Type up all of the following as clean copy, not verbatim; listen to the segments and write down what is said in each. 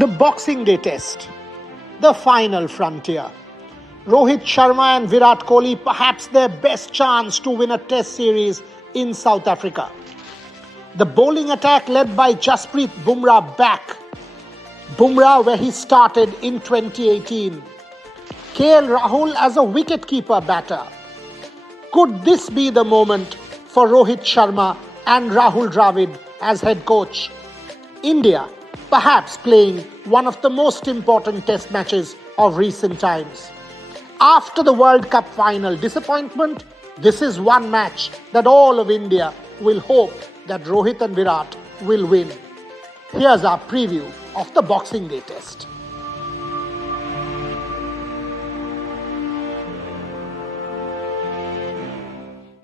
The Boxing Day Test, the final frontier. Rohit Sharma and Virat Kohli perhaps their best chance to win a test series in South Africa. The bowling attack led by Jasprit Bumrah back. Bumrah where he started in 2018. KL Rahul as a wicket-keeper batter. Could this be the moment for Rohit Sharma and Rahul Dravid as head coach? India perhaps playing one of the most important test matches of recent times. After the World Cup final disappointment, this is one match that all of India will hope that Rohit and Virat will win. Here's our preview of the Boxing Day Test.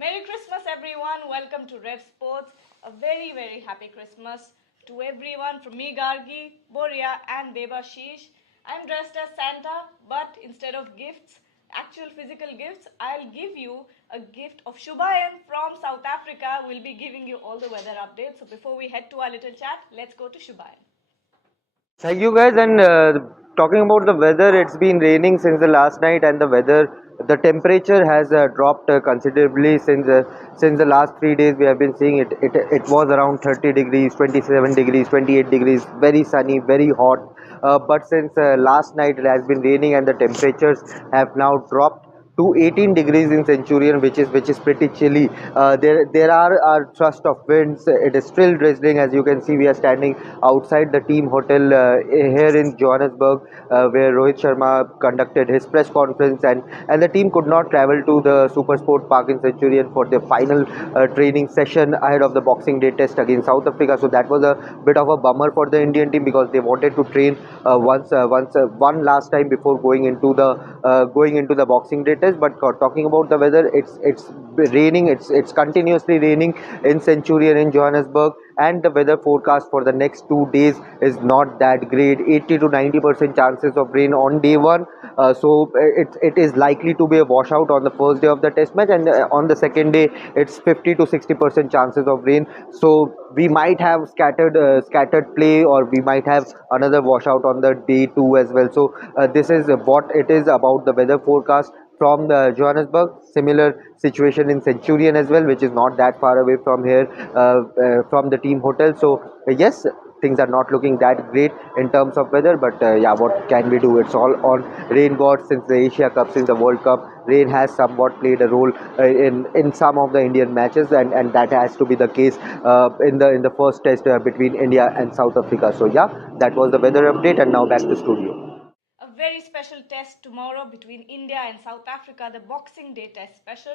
Merry Christmas everyone, welcome to Rev Sports. A very, very happy Christmas to everyone from me, Gargi, Boria and Debashish. I'm dressed as Santa, but instead of gifts, actual physical gifts, I'll give you a gift of Shubhayan from South Africa. We'll be giving you all the weather updates. So before we head to our little chat, let's go to Shubhayan. Thank you guys. And talking about the weather, it's been raining since the last night, and the temperature has dropped considerably since the last 3 days. We have been seeing it was around 30 degrees, 27 degrees, 28 degrees, very sunny, very hot. But since last night it has been raining, and the temperatures have now dropped to 18 degrees in Centurion, which is pretty chilly. There are thrust of winds. It is still drizzling. As you can see, we are standing outside the team hotel here in Johannesburg, where Rohit Sharma conducted his press conference, and the team could not travel to the Super Sport Park in Centurion for their final training session ahead of the Boxing Day Test against South Africa. So that was a bit of a bummer for the Indian team, because they wanted to train one last time before going into the Boxing Day Test. But talking about the weather, it's raining. It's continuously raining in Centurion, in Johannesburg, and the weather forecast for the next 2 days is not that great. 80 to 90% chances of rain on day one. So it is likely to be a washout on the first day of the test match, and on the second day it's 50 to 60% chances of rain. So we might have scattered play, or we might have another washout on the day two as well. So this is what it is about the weather forecast from Johannesburg. Similar situation in Centurion as well, which is not that far away from here, from the team hotel. So yes, things are not looking that great in terms of weather, but yeah, what can we do? It's all on rain god. Since the Asia Cup, since the World Cup, rain has somewhat played a role in some of the Indian matches, and that has to be the case in the first test between India and South Africa. So yeah, that was the weather update, and now back to studio. A very special test tomorrow between India and South Africa, the Boxing Day Test special.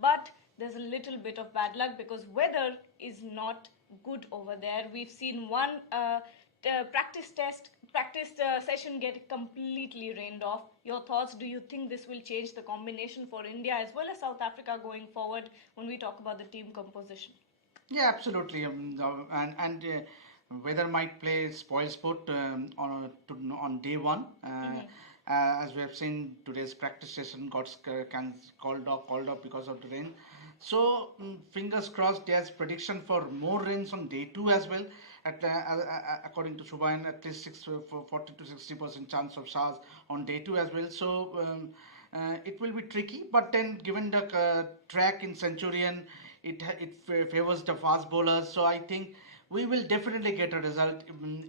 But there's a little bit of bad luck because weather is not good over there. We've seen one practice session get completely rained off. Your thoughts? Do you think this will change the combination for India as well as South Africa going forward when we talk about the team composition? Yeah, absolutely. And weather might play spoil sport on day one. As we have seen, today's practice session got called off because of the rain. So fingers crossed. There's prediction for more rains on day two as well. According to Shubhayan, at least 40 to 60% chance of showers on day two as well. So it will be tricky. But then, given the track in Centurion, it favors the fast bowlers. So I think we will definitely get a result,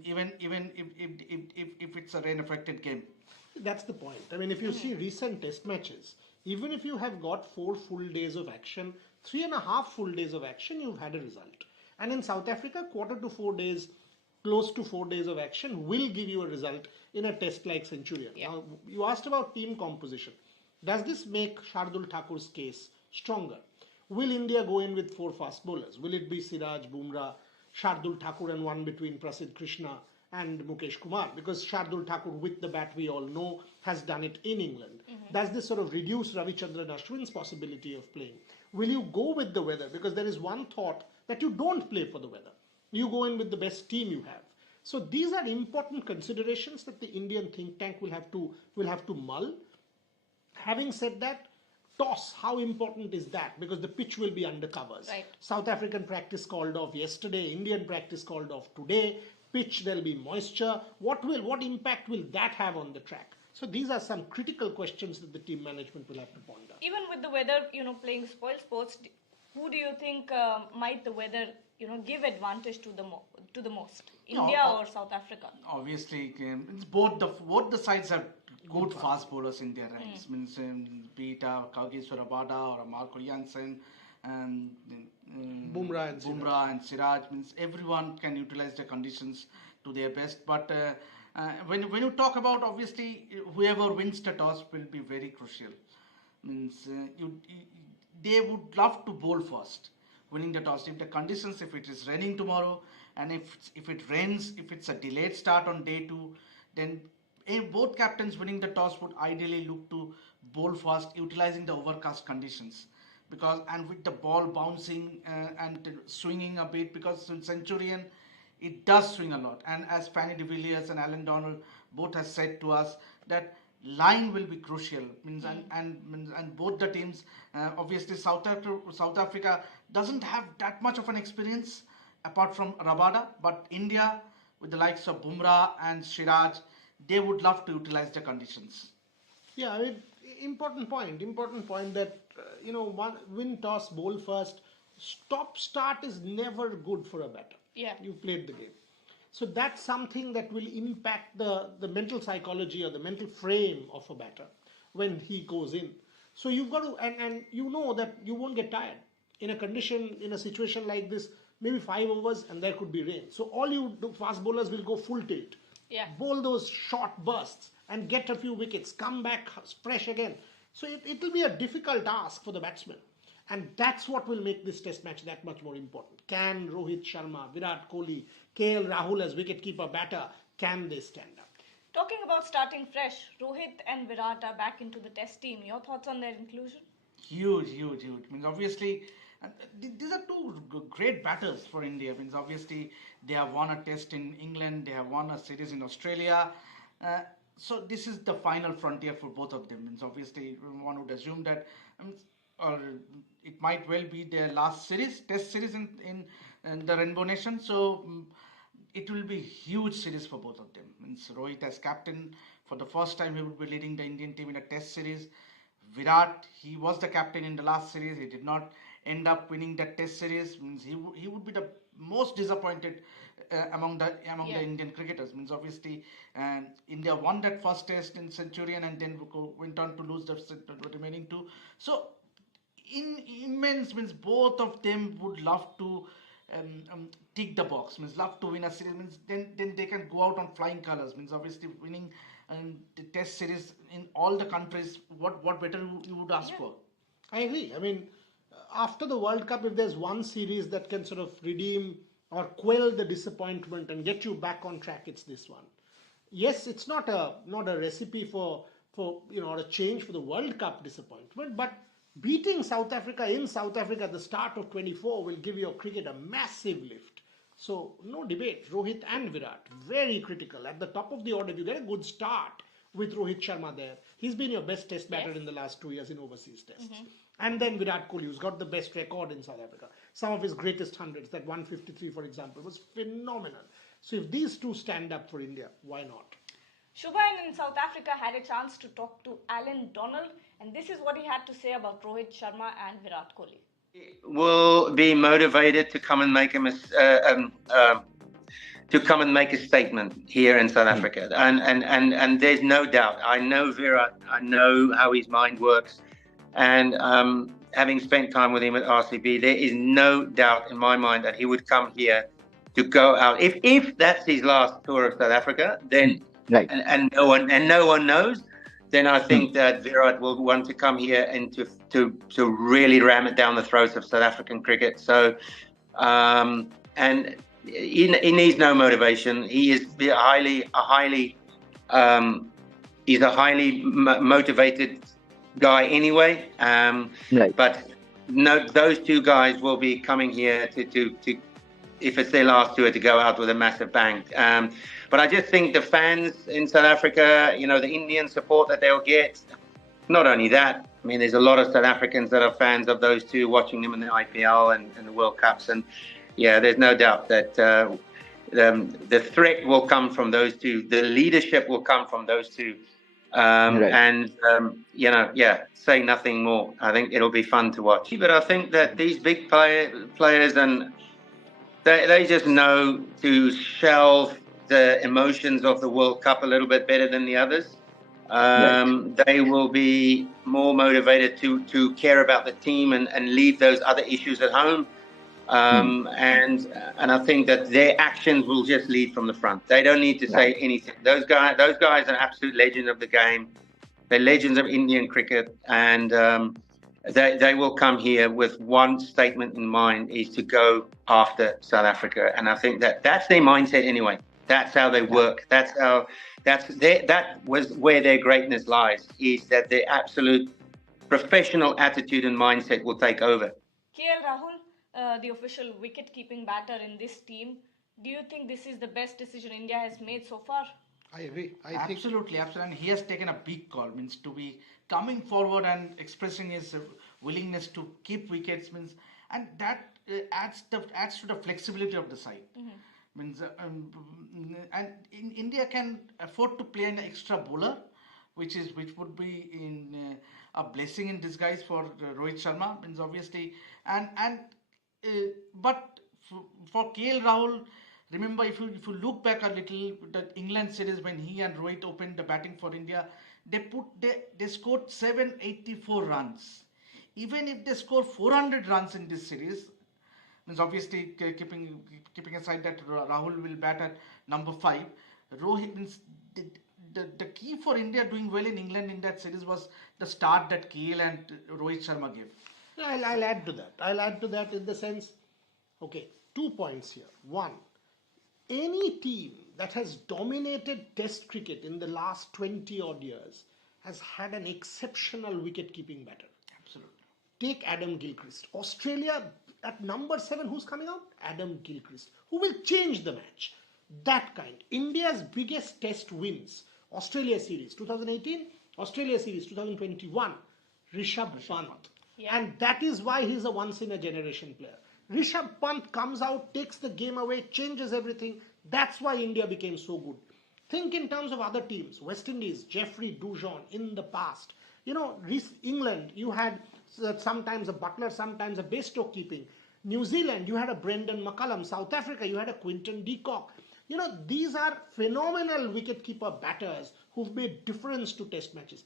even if it's a rain affected game. That's the point. I mean, if you see recent test matches, even if you have got 4 full days of action, 3.5 full days of action, you've had a result. And in South Africa, quarter to 4 days, close to 4 days of action will give you a result in a test like Centurion. Yeah. Now, you asked about team composition. Does this make Shardul Thakur's case stronger? Will India go in with 4 fast bowlers? Will it be Siraj, Bumrah, Shardul Thakur, and one between Prasidh Krishna and Mukesh Kumar? Because Shardul Thakur, with the bat we all know, has done it in England. Does this sort of reduce Ravichandran Ashwin's possibility of playing? Will you go with the weather? Because there is one thought that you don't play for the weather. You go in with the best team you have. So these are important considerations that the Indian think tank will have to mull. Having said that, toss, how important is that? Because the pitch will be under covers. Right. South African practice called off yesterday, Indian practice called off today. pitch, there'll be moisture. What impact will that have on the track? So these are some critical questions that the team management will have to ponder. Even with the weather, playing spoil sports, who do you think might the weather, give advantage to the most? India or South Africa? Obviously, it's both the sides have good fast bowlers in their ranks. Means be it Kagiso Rabada or Marco Jansen, Bumrah and Siraj. Means everyone can utilize the conditions to their best. But when you talk about, obviously, whoever wins the toss will be very crucial. Means they would love to bowl first, winning the toss. If the conditions, if it is raining tomorrow, and if it rains, if it's a delayed start on day 2, then both captains winning the toss would ideally look to bowl fast, utilizing the overcast conditions. And with the ball bouncing and swinging a bit, because in Centurion it does swing a lot. And as Fanny de Villiers and Alan Donald both have said to us, that line will be crucial. And both the teams, obviously South Africa doesn't have that much of an experience apart from Rabada, but India, with the likes of Bumrah and Siraj, they would love to utilize the conditions. Yeah, I mean, important point that, win toss, bowl first. Stop-start is never good for a batter. Yeah. You've played the game. So that's something that will impact the mental psychology or the mental frame of a batter when he goes in. So you've got to, and you know that you won't get tired. In a situation like this, maybe 5 overs and there could be rain. So all you do, fast bowlers will go full tilt. Yeah. Bowl those short bursts and get a few wickets, come back fresh again. So it will be a difficult task for the batsman. And that's what will make this test match that much more important. Can Rohit Sharma, Virat Kohli, KL Rahul as wicketkeeper batter, can they stand up? Talking about starting fresh, Rohit and Virat are back into the test team. Your thoughts on their inclusion? Huge. Means obviously, these are two great batters for India. Means obviously they have won a test in England, they have won a series in Australia. So this is the final frontier for both of them. Means obviously one would assume that, or it might well be their last test series in the Rainbow Nation. So it will be huge series for both of them. Means Rohit as captain, for the first time he would be leading the Indian team in a test series. Virat, he was the captain in the last series. He did not end up winning that test series. Means he would be the most disappointed among the Indian cricketers. Means obviously India won that first test in Centurion and then went on to lose the remaining 2. So immense, means both of them would love to tick the box, means love to win a series, means then they can go out on flying colors. Means obviously winning the test series in all the countries, what better you would ask for? I agree. I mean, after the World Cup, if there's one series that can sort of redeem or quell the disappointment and get you back on track, it's this one. Yes, it's not a recipe for or a change for the World Cup disappointment, but beating South Africa in South Africa at the start of 24 will give your cricket a massive lift. So no debate, Rohit and Virat, very critical. At the top of the order, if you get a good start with Rohit Sharma there, he's been your best test batter in the last 2 years in overseas tests. And then Virat Kohli, who's got the best record in South Africa. Some of his greatest hundreds, that 153 for example, was phenomenal. So if these two stand up for India, why not? Shubhain in South Africa had a chance to talk to Alan Donald, and this is what he had to say about Rohit Sharma and Virat Kohli. Will be motivated to come and make a statement here in South Africa, and there's no doubt. I know Virat. I know how his mind works, and having spent time with him at RCB, there is no doubt in my mind that he would come here to go out. If that's his last tour of South Africa, then and no one knows. Then I think that Virat will want to come here and to really ram it down the throats of South African cricket. So, and he needs no motivation. He is he's a highly motivated guy anyway. But no, those two guys will be coming here to if it's their last tour, to go out with a massive bang. But I just think the fans in South Africa, the Indian support that they'll get, not only that, I mean, there's a lot of South Africans that are fans of those two, watching them in the IPL and the World Cups. And yeah, there's no doubt that the threat will come from those two. The leadership will come from those two. Right. And say nothing more. I think it'll be fun to watch. But I think that these big players and they just know to shelve the emotions of the World Cup a little bit better than the others. They will be more motivated to care about the team and leave those other issues at home. And I think that their actions will just lead from the front. They don't need to say anything. Those guys are absolute legends of the game. They're legends of Indian cricket, and they will come here with one statement in mind: is to go after South Africa. And I think that's their mindset anyway. That's how they work. That was where their greatness lies. Is that their absolute professional attitude and mindset will take over. KL Rahul, the official wicket-keeping batter in this team, do you think this is the best decision India has made so far? I agree. Absolutely. And he has taken a big call. Means to be coming forward and expressing his willingness to keep wickets. And that adds to the flexibility of the side. And India can afford to play an extra bowler, which would be in a blessing in disguise for Rohit Sharma. Obviously, but for KL Rahul. Remember, if you look back a little, the England series when he and Rohit opened the batting for India, they scored 784 runs. Even if they score 400 runs in this series, obviously keeping aside that Rahul will bat at number 5, Rohit the key for India doing well in England in that series was the start that KL and Rohit Sharma gave. I'll add to that. In the sense, okay, 2 points here. One, any team that has dominated Test cricket in the last 20 odd years has had an exceptional wicket-keeping batter. Absolutely. Take Adam Gilchrist. Australia at number 7, who's coming out? Adam Gilchrist, who will change the match. That kind. India's biggest Test wins: Australia series 2018, Australia series 2021, Rishabh Pant. Yeah. And that is why he's a once-in-a-generation player. Rishabh Pant comes out, takes the game away, changes everything. That's why India became so good. Think in terms of other teams. West Indies, Jeffrey Dujon in the past. England, you had sometimes a Butler, sometimes a Bairstow keeping. New Zealand, you had a Brendan McCullum. South Africa, you had a Quinton de Kock. These are phenomenal wicketkeeper batters who've made difference to Test matches.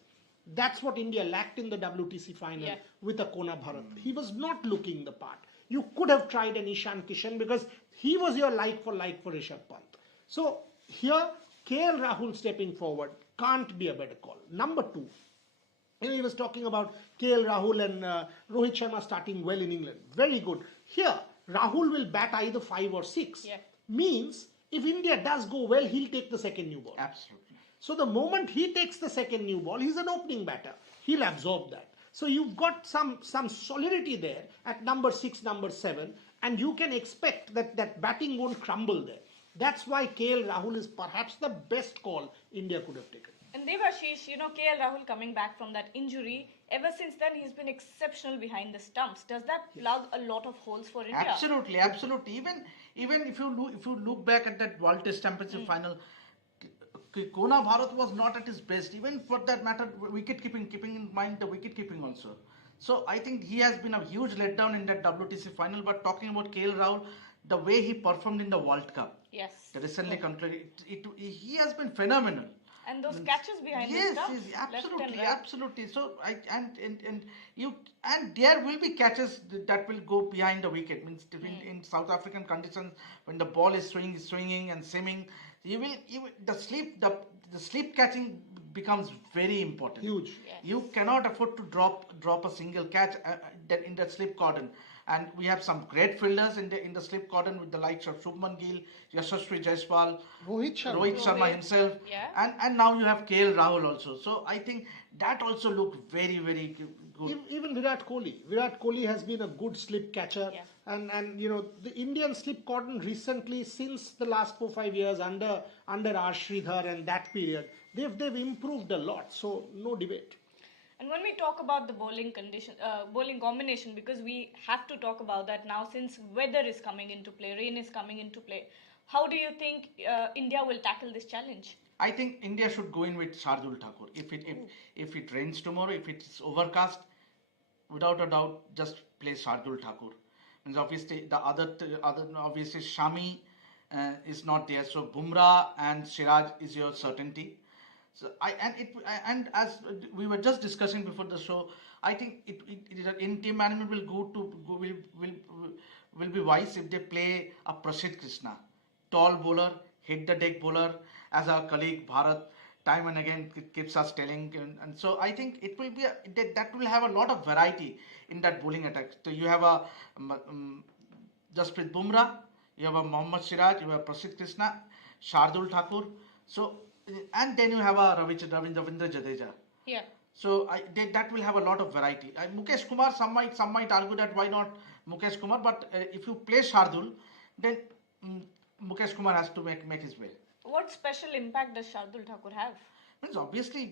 That's what India lacked in the WTC final with a Kona Bharat. He was not looking the part. You could have tried an Ishan Kishan because he was your like for Rishabh Pant. So here, KL Rahul stepping forward can't be a better call. Number 2, he was talking about KL Rahul and Rohit Sharma starting well in England. Very good. Here, Rahul will bat either 5 or 6. Yeah. Means if India does go well, he'll take the second new ball. Absolutely. So the moment he takes the second new ball, he's an opening batter. He'll absorb that. So you've got some solidity there at number 6, number 7, and you can expect that batting won't crumble there. That's why KL Rahul is perhaps the best call India could have taken. And Devashish, KL Rahul coming back from that injury, ever since then he's been exceptional behind the stumps. Does that plug a lot of holes for India? Absolutely. Even if you look back at that World Test Championship final, Kona Bharat was not at his best, even for that matter, keeping in mind the wicket keeping also. So I think he has been a huge letdown in that WTC final. But talking about KL Rahul, the way he performed in the World Cup, Yes. recently concluded, he has been phenomenal. And those catches behind the stumps, Yes, left and absolutely, right. absolutely. So there will be catches that will go behind the wicket. Means in South African conditions, when the ball is swinging and seaming, the sleep catching becomes very important. Huge. Yes. You cannot afford to drop a single catch in that slip cordon. And we have some great fielders in the slip cordon with the likes of Shubman Gill, Yashasvi Jaiswal, Rohit Sharma himself, Yeah. and now you have KL Rahul also. So I think that also looked very, very good. Even Virat Kohli. Virat Kohli has been a good slip catcher. Yeah. And the Indian slip cordon recently, since the last 4-5 years under R. Sridhar and that period, they've improved a lot. So no debate. And when we talk about the bowling combination, because we have to talk about that now since weather is coming into play, rain is coming into play. How do you think India will tackle this challenge? I think India should go in with Shardul Thakur. If it rains tomorrow, if it's overcast, without a doubt, just play Shardul Thakur. And obviously the other obviously Shami is not there, so Bumrah and Siraj is your certainty. So and as we were just discussing before the show, I think in team management will will be wise if they play a Prasidh Krishna, tall bowler, hit the deck bowler, as our colleague Bharat time and again keeps us telling, and so I think it will be that will have a lot of variety in that bowling attack. So you have a Jasprit Bumrah, you have a Mohammad Siraj, you have Prasidh Krishna, Shardul Thakur. So and then you have a Ravindra Jadeja. Yeah. So that will have a lot of variety. Mukesh Kumar, some might argue that why not Mukesh Kumar, but if you play Shardul, then Mukesh Kumar has to make his way. What special impact does Shardul Thakur have? Means obviously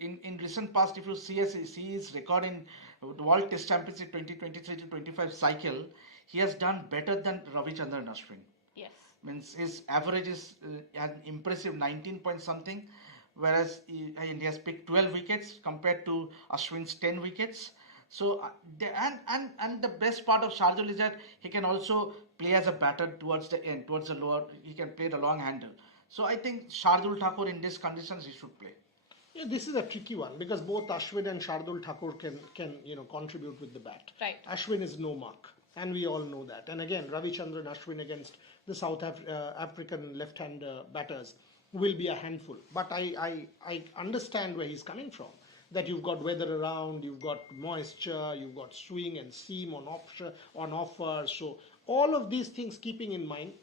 in recent past, if you see his record in World Test Championship 2023 to 25 cycle, he has done better than Ravichandran Ashwin. Yes. Means his average is an impressive 19 point something, whereas he has picked 12 wickets compared to Ashwin's 10 wickets. So and the best part of Shardul is that he can also play as a batter towards the end, towards the lower. He can play the long handle. So I think Shardul Thakur in these conditions he should play. Yeah, this is a tricky one because both Ashwin and Shardul Thakur can contribute with the bat. Right. Ashwin is no mark, and we all know that. And again, Ravichandran Ashwin against the South African left-hand batters will be a handful. But I understand where he's coming from. That you've got weather around, you've got moisture, you've got swing and seam on offer. So all of these things keeping in mind,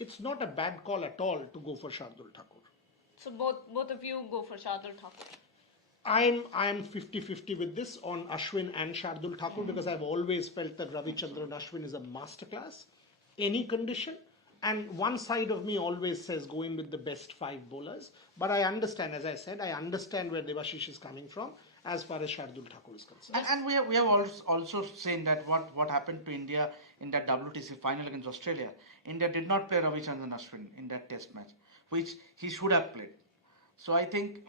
it's not a bad call at all to go for Shardul Thakur. So both of you go for Shardul Thakur. I'm 50-50 with this on Ashwin and Shardul Thakur because I've always felt that Ravichandran Ashwin is a masterclass, any condition. And one side of me always says go in with the best 5 bowlers. But I understand, as I said, I understand where Devashish is coming from as far as Shardul Thakur is concerned. And we have also seen that what happened to India in that WTC final against Australia. India did not play Ravichandran Ashwin in that test match, which he should have played. So I think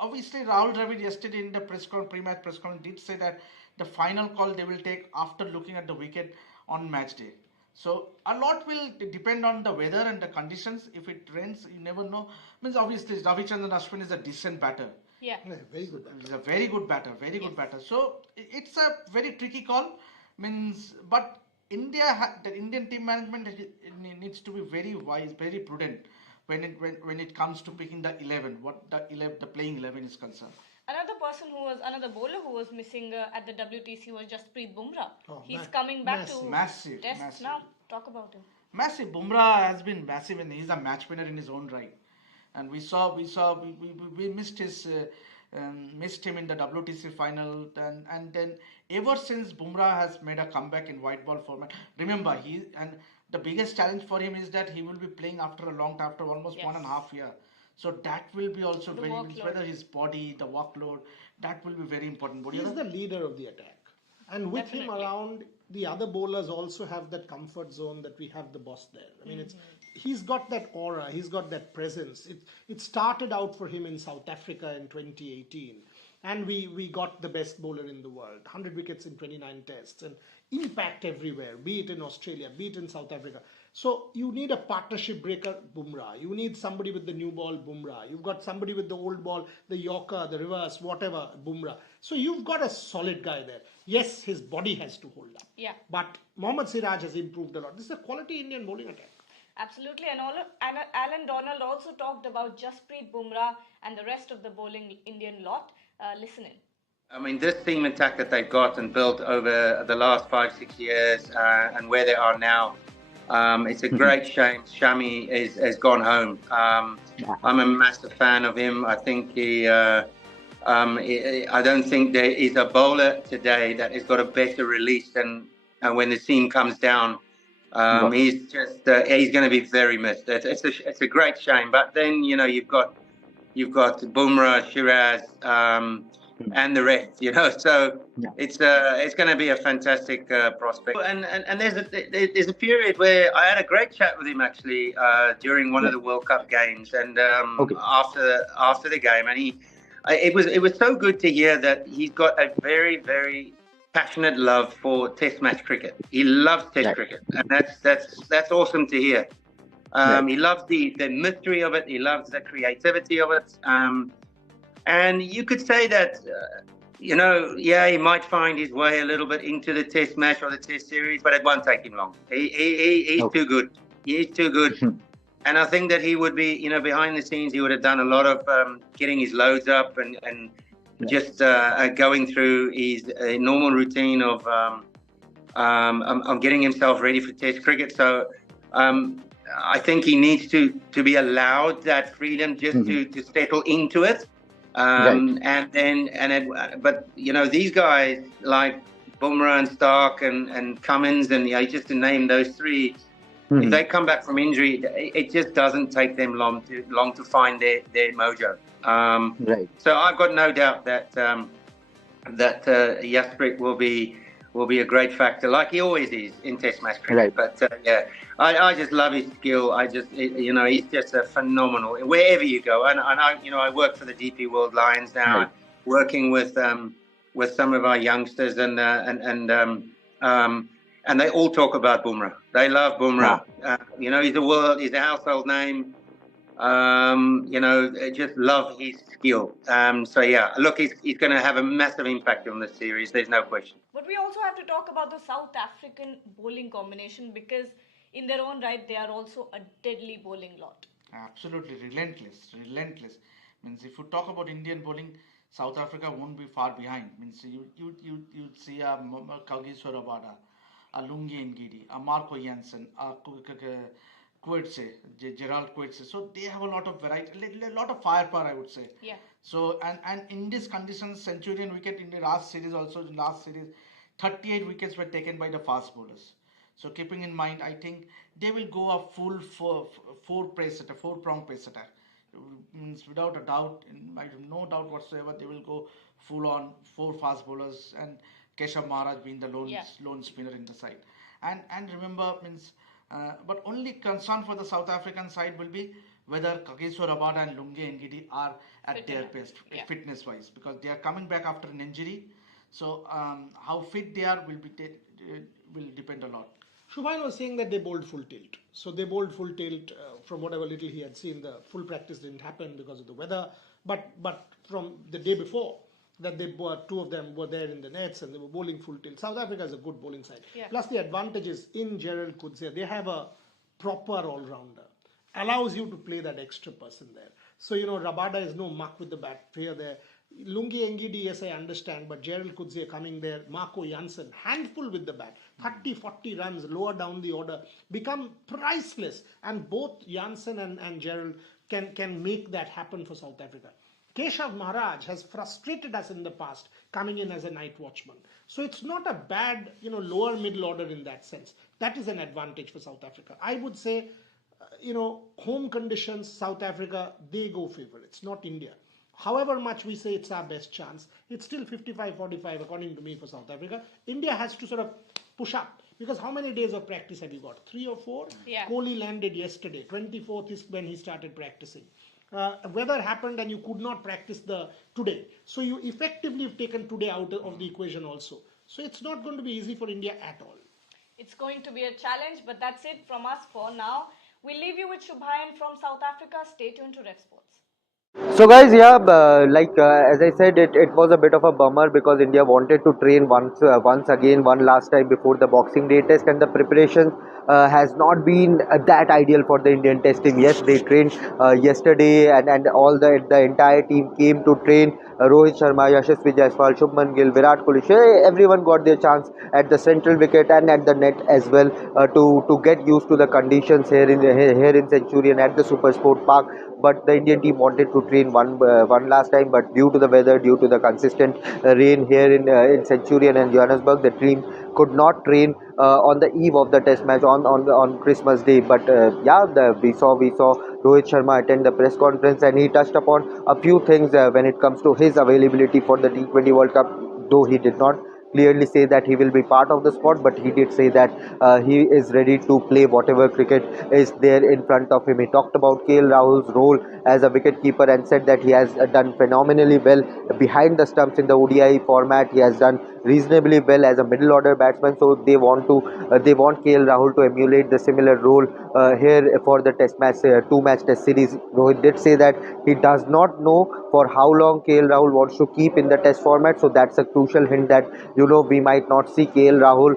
obviously Rahul Dravid yesterday in the pre-match press conference did say that the final call they will take after looking at the wicket on match day. So a lot will depend on the weather and the conditions. If it rains, you never know. Means obviously Ravichandran Ashwin is a decent batter. Yeah. Yeah, very good batter. He's a very good batter, good batter. So it's a very tricky call. But the Indian team management needs to be very wise, very prudent when it comes to picking the 11. What the playing 11 is concerned. Another bowler who was missing at the WTC was Jasprit Bumrah. Oh, He's coming back massive. to Massive, tests massive. now. Talk about him. Massive. Bumrah has been massive, and he's a match winner in his own right. And we missed him in the WTC final, and then ever since Bumrah has made a comeback in white ball format. Remember, the biggest challenge for him is that he will be playing after almost Yes. 1.5 years. So that will be also The very workload. whether his body, the workload, that will be very important. What do you He's know? the leader of the attack. And with him Definitely. around, the other bowlers also have that comfort zone that we have the boss there. I mean, he's got that aura, he's got that presence. It started out for him in South Africa in 2018. And we got the best bowler in the world, 100 wickets in 29 tests, and impact everywhere, be it in Australia, be it in South Africa. So you need a partnership breaker, Bumrah. You need somebody with the new ball, Bumrah. You've got somebody with the old ball, the Yorker, the reverse, whatever, Bumrah. So you've got a solid guy there. Yes, his body has to hold up. Yeah. But Mohammad Siraj has improved a lot. This is a quality Indian bowling attack. Absolutely, and Alan Donald also talked about Jasprit Bumrah and the rest of the bowling Indian lot. Listen in. I mean, this team attack that they've got and built over the last 5-6 years and where they are now, it's a great shame Shami has gone home. I'm a massive fan of him. I think I don't think there is a bowler today that has got a better release than when the team comes down. He's going to be very missed. It's a great shame. But then you've got Bumrah, Shiraz, and the rest, you know. So Yeah. it's going to be a fantastic prospect. And there's a period where I had a great chat with him actually during one of the World Cup games, and Okay. after the game, and it was so good to hear that he's got a very, very passionate love for Test match cricket. He loves Test Right. cricket, and that's awesome to hear. Right. He loves the mystery of it. He loves the creativity of it. And you could say that, he might find his way a little bit into the Test match or the Test series, but it won't take him long. He's Okay. too good. He's too good. And I think that he would be, behind the scenes, he would have done a lot of getting his loads up and just going through his normal routine of getting himself ready for Test cricket. So I think he needs to be allowed that freedom just to settle into it. But these guys like Bumrah and Stark and Cummins and just to name those three, if they come back from injury, it just doesn't take them long to find their mojo. Right. So I've got no doubt that Jasprit will be a great factor, like he always is in Test match cricket. Right. But I just love his skill. He's just a phenomenal wherever you go. And I work for the DP World Lions now, Right. working with some of our youngsters and they all talk about Bumrah. They love Bumrah. He's a household name. Just love his skill. Look, he's going to have a massive impact on this series. There's no question. But we also have to talk about the South African bowling combination because in their own right, they are also a deadly bowling lot. Absolutely relentless. Means if you talk about Indian bowling, South Africa won't be far behind. Means you see a Kagiso Rabada, a Lungi Ngidi, a Marco Jansen, a Coetzee, Gerald Coetzee. So they have a lot of variety, a lot of firepower, I would say. Yeah. So and in these conditions, Centurion wicket in the last series, 38 wickets were taken by the fast bowlers. So keeping in mind, I think they will go a full four-pronged pace attack. Means without a doubt, no doubt whatsoever, they will go full on 4 fast bowlers and Keshav Maharaj being the lone spinner in the side. And remember, but only concern for the South African side will be whether Kagiso Rabada and Lungi Ngidi are at their best fitness wise, because they are coming back after an injury. So how fit they are will depend a lot. Shubhayan was saying that they bowled full tilt. So they bowled full tilt from whatever little he had seen. The full practice didn't happen because of the weather. But from the day before, that two of them were there in the nets and they were bowling full tilt. South Africa is a good bowling side. Yeah. Plus the advantage is in Gerald Coetzee, they have a proper all-rounder. Allows you to play that extra person there. So, Rabada is no muck with the bat here there. Lungi Ngidi, yes, I understand, but Gerald Coetzee coming there, Marco Jansen, handful with the bat, 30-40 runs lower down the order, become priceless. And both Jansen and Gerald can make that happen for South Africa. Keshav Maharaj has frustrated us in the past, coming in as a night watchman. So it's not a bad, lower middle order in that sense. That is an advantage for South Africa. I would say, home conditions, South Africa, they go favorites, not India. However much we say it's our best chance, it's still 55-45 according to me for South Africa. India has to sort of push up, because how many days of practice have you got? 3 or 4? Yeah. Kohli landed yesterday. 24th is when he started practicing. Weather happened and you could not practice today. So you effectively have taken today out of the equation also. So it's not going to be easy for India at all. It's going to be a challenge, but that's it from us for now. We'll leave you with Shubhayan from South Africa. Stay tuned to Ref Sports. So guys, as I said, it was a bit of a bummer because India wanted to train once again, one last time before the Boxing Day test, and the preparation has not been that ideal for the Indian test team. Yes, they trained yesterday, and all the entire team came to train. Rohit Sharma, Yashasvi Jaiswal, Shubman Gill, Virat Kohli, everyone got their chance at the central wicket and at the net as well to get used to the conditions here in Centurion at the Super Sport Park. But the Indian team wanted to train one last time, but due to the weather, due to the consistent rain here in Centurion and Johannesburg, the team could not train on the eve of the test match on Christmas Day. But we saw Rohit Sharma attend the press conference, and he touched upon a few things when it comes to his availability for the T20 World Cup, though he did not clearly say that he will be part of the squad, but he did say that he is ready to play whatever cricket is there in front of him. He talked about KL Rahul's role as a wicketkeeper and said that he has done phenomenally well behind the stumps in the ODI format. He has done reasonably well as a middle order batsman, so they want KL Rahul to emulate the similar role here for the test match, two match test series. Rohit did say that he does not know for how long KL Rahul wants to keep in the test format, so that's a crucial hint that we might not see KL Rahul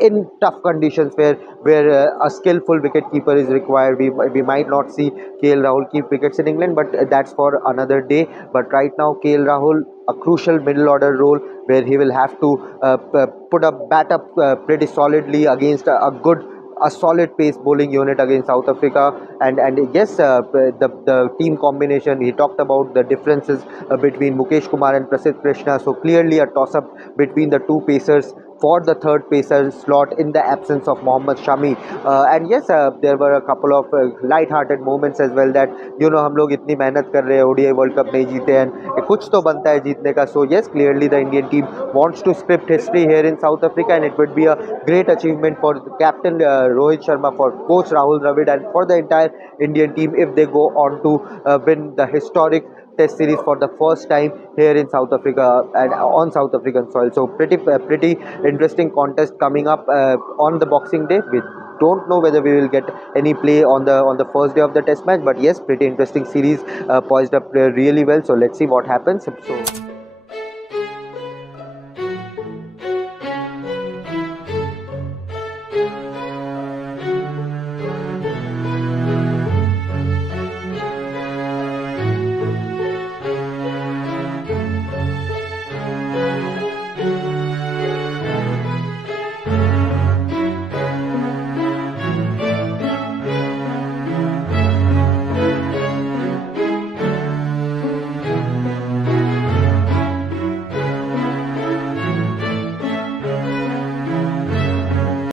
in tough conditions where a skillful wicketkeeper is required. We might not see KL Rahul keep wickets in England, but that's for another day. But right now, KL Rahul, a crucial middle order role where he will have to put a bat up pretty solidly against a solid pace bowling unit against South Africa. And yes, the team combination, he talked about the differences between Mukesh Kumar and Prasidh Krishna, so clearly a toss up between the two pacers for the third pacer slot in the absence of Mohammad Shami. And yes, there were a couple of light-hearted moments as well that हम लोग इतनी मेहनत कर रहे हैं, ODI World Cup नहीं जीते, and कुछ तो बनता है जीतने का. So yes, clearly the Indian team wants to script history here in South Africa, and it would be a great achievement for the captain Rohit Sharma, for coach Rahul Dravid, and for the entire Indian team if they go on to win the historic test series for the first time here in South Africa and on South African soil. So pretty interesting contest coming up on the Boxing Day. We don't know whether we will get any play on the first day of the test match, but yes, pretty interesting series poised up really well. So let's see what happens. So